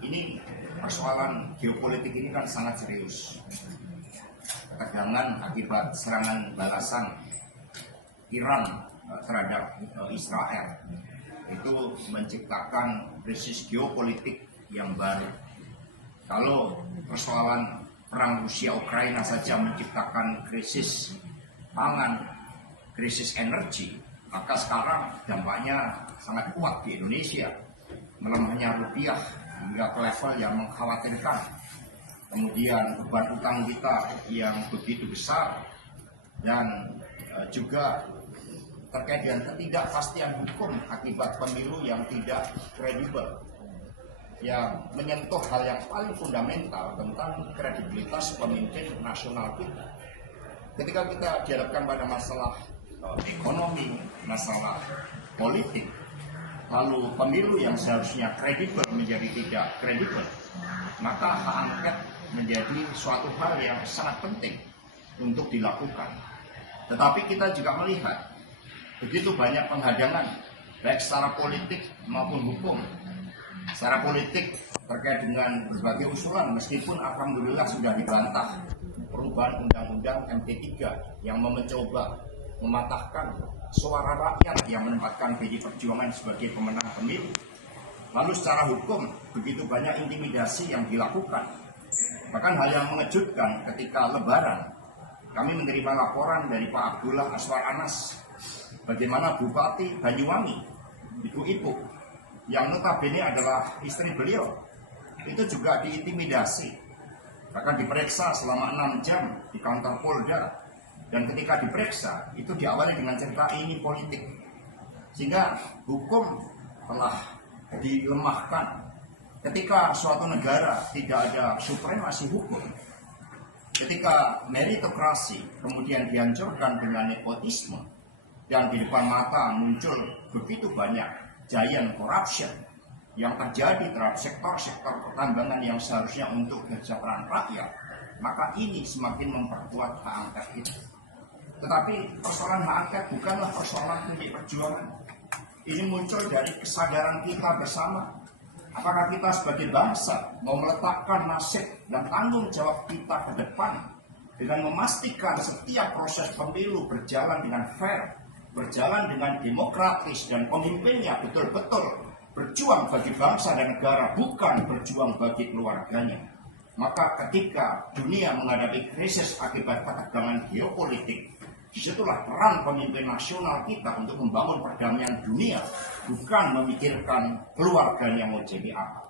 Ini persoalan geopolitik ini kan sangat serius. Ketegangan akibat serangan balasan Iran terhadap Israel itu menciptakan krisis geopolitik yang baru. Kalau persoalan perang Rusia-Ukraina saja menciptakan krisis pangan, krisis energi, maka sekarang dampaknya sangat kuat di Indonesia. Melemahnya rupiah hingga ke level yang mengkhawatirkan. Kemudian beban utang kita yang begitu besar, dan juga terkait dengan ketidakpastian hukum akibat pemilu yang tidak kredibel, yang menyentuh hal yang paling fundamental tentang kredibilitas pemimpin nasional kita. Ketika kita dihadapkan pada masalah ekonomi, masalah politik, lalu pemilu yang seharusnya kredibel menjadi tidak kredibel, maka hak angket menjadi suatu hal yang sangat penting untuk dilakukan. Tetapi kita juga melihat begitu banyak penghadangan, baik secara politik maupun hukum. Secara politik terkait dengan berbagai usulan, meskipun alhamdulillah sudah dibantah perubahan undang-undang MP3 yang mencoba mematahkan suara rakyat yang menempatkan PD Perjuangan sebagai pemenang pemilu. Lalu secara hukum begitu banyak intimidasi yang dilakukan. Bahkan hal yang mengejutkan ketika Lebaran, kami menerima laporan dari Pak Abdullah Aswar Anas, bagaimana Bupati Banyuwangi, Ibu Ipuk, yang notabene adalah istri beliau, itu juga diintimidasi, bahkan diperiksa selama 6 jam di kantor Polda. Dan ketika diperiksa, itu diawali dengan cerita ini politik. Sehingga hukum telah dilemahkan. Ketika suatu negara tidak ada supremasi hukum, ketika meritokrasi kemudian dihancurkan dengan nepotisme, dan di depan mata muncul begitu banyak giant corruption yang terjadi terhadap sektor-sektor pertambangan yang seharusnya untuk kesejahteraan rakyat, maka ini semakin memperkuat hak angket itu. Tetapi persoalan hak angket bukanlah persoalan PD Perjuangan. Ini muncul dari kesadaran kita bersama. Apakah kita sebagai bangsa mau meletakkan nasib dan tanggung jawab kita ke depan dengan memastikan setiap proses pemilu berjalan dengan fair, berjalan dengan demokratis, dan pemimpinnya betul-betul berjuang bagi bangsa dan negara, bukan berjuang bagi keluarganya. Maka ketika dunia menghadapi krisis akibat ketegangan geopolitik, disitulah peran pemimpin nasional kita untuk membangun perdamaian dunia, bukan memikirkan keluarganya mau jadi apa.